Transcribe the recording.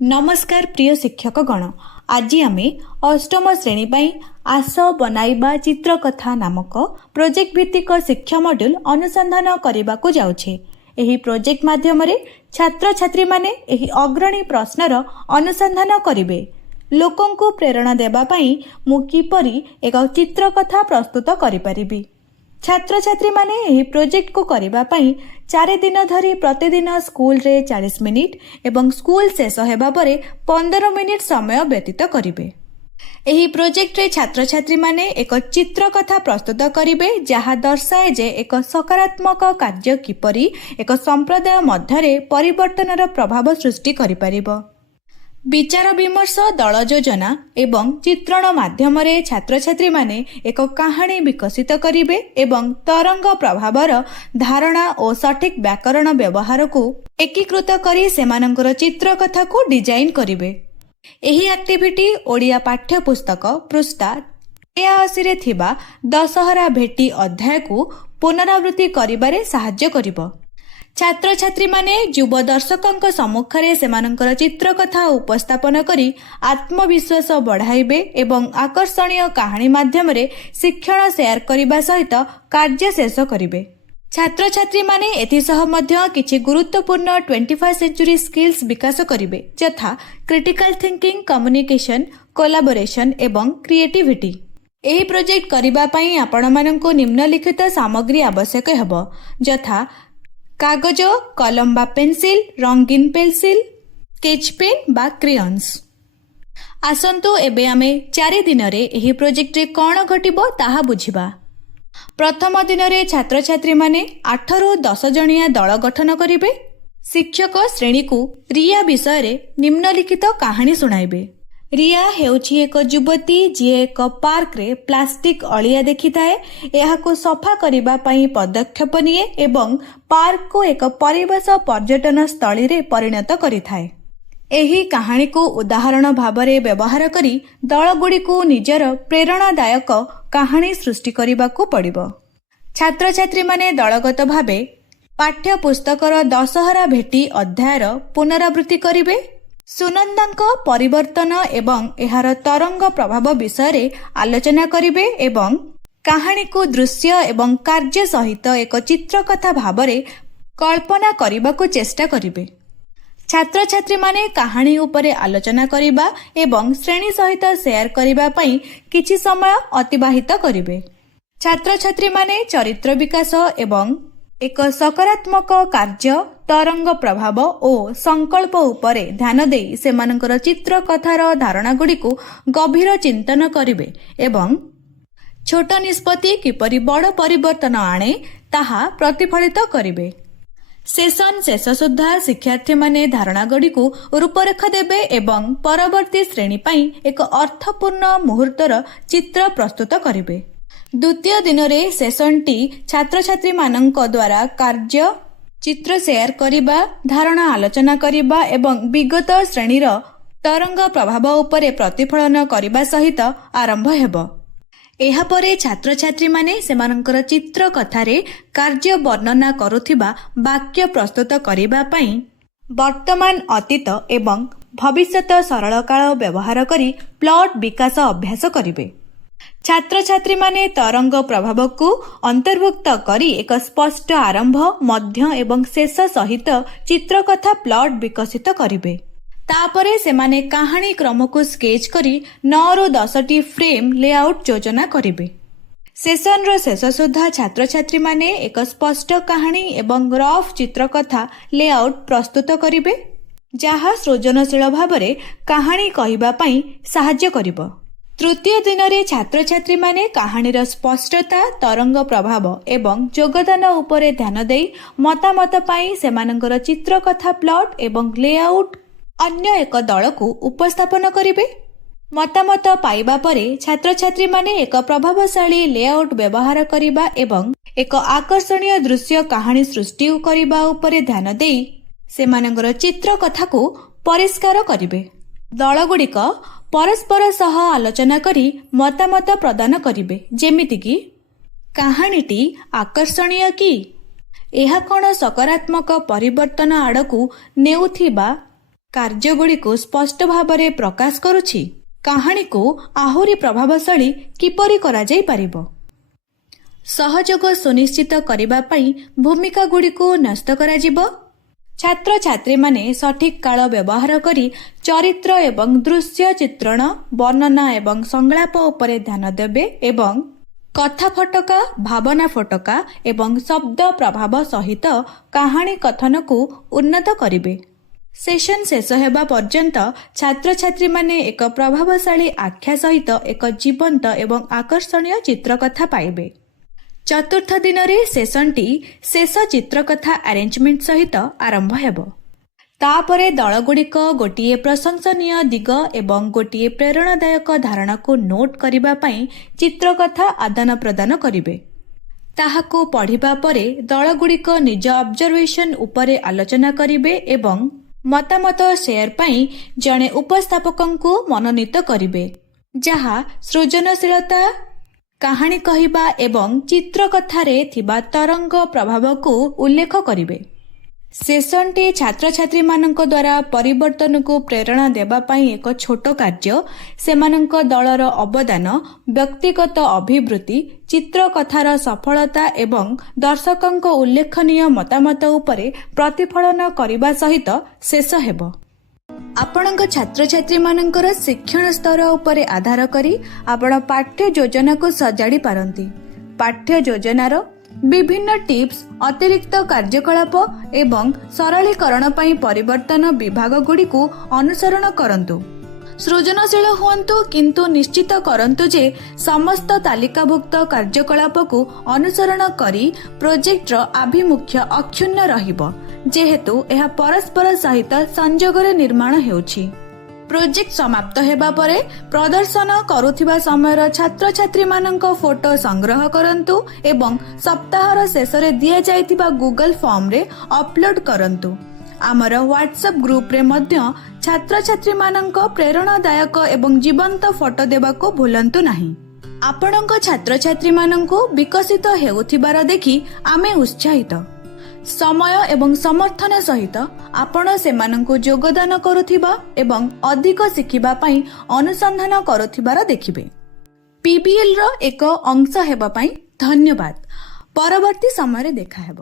नमस्कार प्रिय शिक्षक गण। आज आम अष्टम श्रेणी पाई आस बनाइबा चित्रकथा नामक प्रोजेक्ट भित्तिक शिक्षा मॉड्यूल अनुसंधान करने को जाउछे। एही प्रोजेक्ट माध्यम छात्र छात्री माने एही अग्रणी प्रश्नर अनुसंधान करिवे। लोकं को प्रेरणा देबा पाई मु किपरि एक चित्रकथा प्रस्तुत करि परिबि। छात्र छात्री माने एही प्रोजेक्ट को करिबा पाई 4 दिन धरी प्रतिदिन स्कूल रे 40 मिनिट एवं स्कूल शेष हेबा परे 15 मिनिट समय व्यतीत करिवे। एही प्रोजेक्ट रे छात्र छात्री माने एक चित्रकथा प्रस्तुत करिवे जहा दर्शाए जे एक सकारात्मक कार्य किपरि एक संप्रदाय मध्यरे परिवर्तनर प्रभाव सृष्टि करि परिबो। विचार विमर्श दल योजना एवं चित्रण माध्यम छात्र छात्री माने एक कहानी विकसित करिवे एवं तरंग प्रभावर धारणा और सठिक व्याकरण व्यवहार को एकीकृत करी सेमानंकर चित्रकथा को डिजाइन करिवे। एही एक्टिविटी ओडिया पाठ्य पुस्तक पृष्ठा 83 रे थिबा दशहरा भेटी अध्याय को पुनरावृत्ति करिबारे सहाय्य करिवो। छात्र छात्री माने युव दर्शकों सम्मुखरे सेमानंकर चित्रकथा उपस्थापन करी आत्मविश्वास बढ़ाइबे एवं आकर्षणीय कहानी माध्यम शिक्षण शेयर करने सहित कार्य शेष करिवे। छात्र छात्री माने एथिसह मध्य किछि गुरुत्वपूर्ण 21st सेंचुरी स्किल्स विकास करिवे यथा क्रिटिकल थिंकिंग, कम्युनिकेशन, कोलैबोरेशन एवं क्रिएटिविटी। एही प्रोजेक्ट करिबा पई आपण माननको निम्नलिखित सामग्री आवश्यक हेबो यथा कागज, कलम बा पेंसिल, रंगीन पेंसिल, स्केच पेन बा क्रेयन्स। आसंतु एबे आमे 4 दिन रे एही प्रोजेक्ट रे कोन घटिबो ताहा बुझिबा। प्रथम दिन रे छात्र छात्री माने 8 रु 10 जणिया दल गठन करिवे। शिक्षक श्रेणी को रिया विषय रे निम्नलिखित कहानी सुनाइबे। रिया हेउछि एक युवती जी एक पार्क रे प्लास्टिक अलिया देखि थाए, एहाको सफा करिबा पई पदक्षेप निए एवं पार्क को एक परिवेश पर्यटन स्थली रे परिणत करि थाए। एही कहानी को उदाहरण भाबरे व्यवहार करी दल गुडी को निजर प्रेरणादायक कहानी सृष्टि करिबाकू पड़िबो। छात्र छात्री माने दलगत भाबे पाठ्य पुस्तकर दशहरा भेटी अध्यायर पुनरावृत्ति करिवे। सुनंदांक परिवर्तन एवं एहार तरंग प्रभाव विषय आलोचना करिवे एवं कहानी को दृश्य एवं कार्य सहित एक चित्रकथा भावरे कल्पना करबाकू चेष्टा करिवे। छात्र छात्री माने कहानी उपरे आलोचना करिबा एवं श्रेणी सहित शेयर करिबा पई किछि समय अतिबाहित करिवे। छात्र छात्री माने चरित्र विकास एवं एक सकारात्मक कार्य, तरंग प्रभाव और संकल्प उपरे ध्यान देई सेमानकर चित्रकथार धारणा गुडी को गभीर चिंतन करिवे एवं छोट निष्पत्ति किपरि बड़ परिवर्तन आणे ताहा प्रतिफलित करिवे। सेशन शेष सुद्धा शिक्षार्थी माने धारणा गुडी को रूपरेखा देबे एवं परवर्ती श्रेणी पाई एक अर्थपूर्ण मुहूर्तर चित्र प्रस्तुत करिवे। द्वितीय दिन रे सेशन टी छात्र छात्री मानक द्वारा कार्य, चित्र शेयर करिबा, धारणा आलोचना करिबा एवं विगत श्रेणीर तरंग प्रभाव उपरे प्रतिफलन करिबा सहित आरंभ हेबो। एहा परे छात्र छात्री माने सेमानकर चित्र कथारे कार्य वर्णना करुथिबा वाक्य प्रस्तुत करिबा पई वर्तमान, अतीत एवं भविष्यत सरल काल व्यवहार करी प्लॉट विकास अभ्यास करिवे। छात्र छात्री माने तरंग प्रभाव को अंतर्भुक्त करी एक स्पष्ट आरंभ, मध्य एवं शेष सहित चित्रकथा प्लॉट विकसित करिवे। तापरे सेमाने कहानी क्रम को स्केच करी 9 रु 10 फ्रेम लेआउट योजना करिवे। सेशन रो शेष सुधा छात्र छात्री माने एक स्पष्ट कहानी एवं रफ चित्रकथा लेआउट प्रस्तुत करिवे जहा सृजनशील भावरे कहानी कहिबा पई सहाय्य करिवो। तृतीय दिन रे छात्र छात्री माने कहानीर स्पष्टता, तरंग प्रभाव एवं योगदान उपरे ध्यान देई मतामत पाई सेमानंकर चित्रकथा प्लॉट एवं लेआउट अन्य एक दल को उपस्थापन करिवे। मतामत पाइबा परे छात्र छात्री माने एक प्रभावशाली लेआउट व्यवहार करिबा एवं एक आकर्षणीय दृश्य कहानी सृष्टि करिबा उपरे ध्यान देई सेमानंकर चित्रकथा को परिष्कार करिवे। दल गुडिक परस्पर सह आलोचना करी मतामत प्रदान करिवे जेमिति कि कहानीटी आकर्षणीय कि एहा कोन सकारात्मक परिवर्तन आड़कू नेउथिबा କାର୍ଯ୍ୟଗୁଡ଼ିକୁ ସ୍ପଷ୍ଟ ଭାବରେ ପ୍ରକାଶ କରୁଛି। କାହାଣୀକୁ ଆହୁରି ପ୍ରଭାବଶାଳୀ କିପରି କରାଯାଇପାରିବ? ସହଯୋଗ ସୁନିଶ୍ଚିତ କରିବା ପାଇଁ ଭୂମିକାଗୁଡ଼ିକୁ ନ୍ୟସ୍ତ କରାଯିବ। ଛାତ୍ରଛାତ୍ରୀମାନେ ସଠିକ୍ କାଳ ବ୍ୟବହାର କରି ଚରିତ୍ର ଏବଂ ଦୃଶ୍ୟ ଚିତ୍ରଣ, ବର୍ଣ୍ଣନା ଏବଂ ସଂଳାପ ଉପରେ ଧ୍ୟାନ ଦେବେ ଏବଂ କଥା ଫଟକା, ଭାବନା ଫଟକା ଏବଂ ଶବ୍ଦ ପ୍ରଭାବ ସହିତ କାହାଣୀ କଥନକୁ ଉନ୍ନତ କରିବେ। ସେସନ୍ ଶେଷ ହେବା ପର୍ଯ୍ୟନ୍ତ ଛାତ୍ରଛାତ୍ରୀମାନେ ଏକ ପ୍ରଭାବଶାଳୀ ଆଖ୍ୟା ସହିତ ଏକ ଜୀବନ୍ତ ଏବଂ ଆକର୍ଷଣୀୟ ଚିତ୍ରକଥା ପାଇବେ। ଚତୁର୍ଥ ଦିନରେ ସେସନ୍ଟି ଶେଷ ଚିତ୍ରକଥା ଆରେଞ୍ଜମେଣ୍ଟ ସହିତ ଆରମ୍ଭ ହେବ। ତାପରେ ଦଳଗୁଡ଼ିକ ଗୋଟିଏ ପ୍ରଶଂସନୀୟ ଦିଗ ଏବଂ ଗୋଟିଏ ପ୍ରେରଣାଦାୟକ ଧାରଣାକୁ ନୋଟ୍ କରିବା ପାଇଁ ଚିତ୍ରକଥା ଆଦାନ ପ୍ରଦାନ କରିବେ। ତାହାକୁ ପଢ଼ିବା ପରେ ଦଳଗୁଡ଼ିକ ନିଜ ଅବଜରଭେସନ୍ ଉପରେ ଆଲୋଚନା କରିବେ ଏବଂ ମତାମତ ସେୟାର ପାଇଁ ଜଣେ ଉପସ୍ଥାପକଙ୍କୁ ମନୋନୀତ କରିବେ, ଯାହା ସୃଜନଶୀଳତା, କାହାଣୀ କହିବା ଏବଂ ଚିତ୍ରକଥାରେ ଥିବା ତରଙ୍ଗ ପ୍ରଭାବକୁ ଉଲ୍ଲେଖ କରିବେ। ସେସନ୍ଟି ଛାତ୍ରଛାତ୍ରୀମାନଙ୍କ ଦ୍ୱାରା ପରିବର୍ତ୍ତନକୁ ପ୍ରେରଣା ଦେବା ପାଇଁ ଏକ ଛୋଟ କାର୍ଯ୍ୟ। ସେମାନଙ୍କ ଦଳର ଅବଦାନ, ବ୍ୟକ୍ତିଗତ ଅଭିବୃଦ୍ଧି, ଚିତ୍ରକଥାର ସଫଳତା ଏବଂ ଦର୍ଶକଙ୍କ ଉଲ୍ଲେଖନୀୟ ମତାମତ ଉପରେ ପ୍ରତିଫଳନ କରିବା ସହିତ ଶେଷ ହେବ। ଆପଣଙ୍କ ଛାତ୍ରଛାତ୍ରୀମାନଙ୍କର ଶିକ୍ଷଣ ସ୍ତର ଉପରେ ଆଧାର କରି ଆପଣ ପାଠ୍ୟ ଯୋଜନାକୁ ସଜାଡ଼ି ପାରନ୍ତି। ପାଠ୍ୟ ଯୋଜନାର ବିଭିନ୍ନ ଟିପ୍ସ, ଅତିରିକ୍ତ କାର୍ଯ୍ୟକଳାପ ଏବଂ ସରଳୀକରଣ ପାଇଁ ପରିବର୍ତ୍ତନ ବିଭାଗଗୁଡ଼ିକୁ ଅନୁସରଣ କରନ୍ତୁ। ସୃଜନଶୀଳ ହୁଅନ୍ତୁ, କିନ୍ତୁ ନିଶ୍ଚିତ କରନ୍ତୁ ଯେ ସମସ୍ତ ତାଲିକାଭୁକ୍ତ କାର୍ଯ୍ୟକଳାପକୁ ଅନୁସରଣ କରି ପ୍ରୋଜେକ୍ଟର ଆଭିମୁଖ୍ୟ ଅକ୍ଷୁଣ୍ଣ ରହିବ, ଯେହେତୁ ଏହା ପରସ୍ପର ସହିତ ସଂଯୋଗରେ ନିର୍ମାଣ ହେଉଛି। ପ୍ରୋଜେକ୍ଟ ସମାପ୍ତ ହେବା ପରେ ପ୍ରଦର୍ଶନ କରୁଥିବା ସମୟର ଛାତ୍ରଛାତ୍ରୀମାନଙ୍କ ଫଟୋ ସଂଗ୍ରହ କରନ୍ତୁ ଏବଂ ସପ୍ତାହର ଶେଷରେ ଦିଆଯାଇଥିବା ଗୁଗଲ ଫର୍ମରେ ଅପଲୋଡ୍ କରନ୍ତୁ। ଆମର ହ୍ୱାଟ୍ସଆପ୍ ଗ୍ରୁପରେ ମଧ୍ୟ ଛାତ୍ରଛାତ୍ରୀମାନଙ୍କ ପ୍ରେରଣାଦାୟକ ଏବଂ ଜୀବନ୍ତ ଫଟୋ ଦେବାକୁ ଭୁଲନ୍ତୁ ନାହିଁ। ଆପଣଙ୍କ ଛାତ୍ରଛାତ୍ରୀମାନଙ୍କୁ ବିକଶିତ ହେଉଥିବାର ଦେଖି ଆମେ ଉତ୍ସାହିତ। ସମୟ ଏବଂ ସମର୍ଥନ ସହିତ ଆପଣ ସେମାନଙ୍କୁ ଯୋଗଦାନ କରୁଥିବା ଏବଂ ଅଧିକ ଶିଖିବା ପାଇଁ ଅନୁସନ୍ଧାନ କରୁଥିବାର ଦେଖିବେ। PBLର ଏକ ଅଂଶ ହେବା ପାଇଁ ଧନ୍ୟବାଦ। ପରବର୍ତ୍ତୀ ସମୟରେ ଦେଖାହେବ।